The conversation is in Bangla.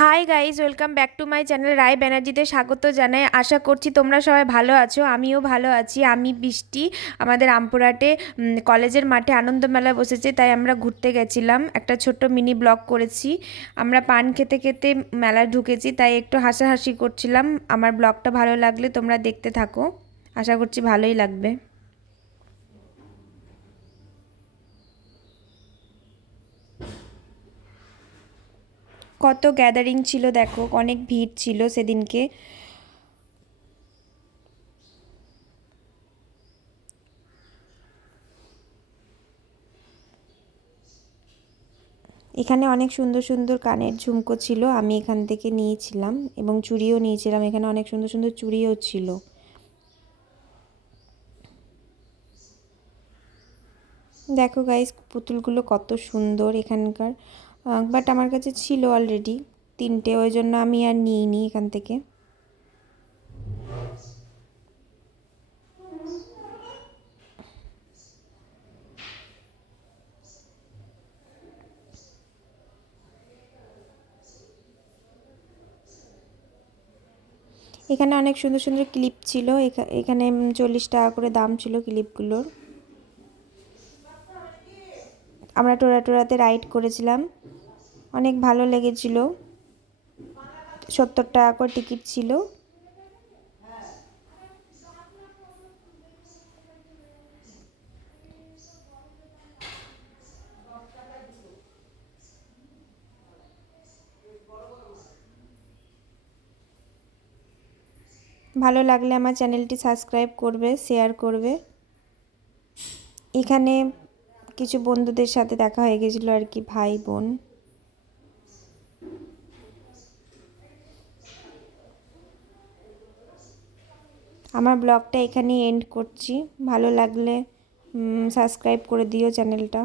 High guys, welcome back to my channel. Roy ব্যানার্জিতে স্বাগত জানাই। আশা করছি তোমরা সবাই ভালো আছো। আমিও ভালো আছি। আমি বৃষ্টি। আমাদের রামপুরহাটে কলেজের মাঠে আনন্দমেলা বসেছে, তাই আমরা ঘুরতে গেছিলাম। একটা ছোট্ট মিনি ব্লগ করেছি। আমরা পান খেতে খেতে মেলায় ঢুকেছি, তাই একটু হাসাহাসি করছিলাম। আমার ব্লগটা ভালো লাগলে তোমরা দেখতে থাকো, আশা করছি ভালোই লাগবে। কত গ্যাদারিং ছিল দেখো, অনেক ভিড় ছিল সেদিনকে। এখানে অনেক সুন্দর সুন্দর কানের ঝুমকো ছিল, আমি এখান থেকে নিয়েছিলাম এবং চুড়িও নিয়েছিলাম। এখানে অনেক সুন্দর সুন্দর চুড়িও ছিল। দেখো গাইস, পুতুলগুলো কত সুন্দর এখানকার। বাট আমার কাছে ছিল অলরেডি তিনটে, ওই জন্য আমি আর নিইনি এখান থেকে। এখানে অনেক সুন্দর সুন্দর ক্লিপ ছিল। এখানে 40 টাকা করে দাম ছিল ক্লিপগুলোর। আমরা টোরাতে রাইড করেছিলাম, অনেক ভালো লেগেছিল। 70 টাকা করে টিকিট ছিল। ভালো লাগলে আমার চ্যানেলটি সাবস্ক্রাইব করবে, শেয়ার করবে। এখানে কিছু বন্ধুদের সাথে দেখা হয়ে গেছিলো আর কি, ভাই বোন। আমার ব্লগটা এখানেই এন্ড করছি। ভালো লাগলে সাবস্ক্রাইব করে দিও চ্যানেলটা।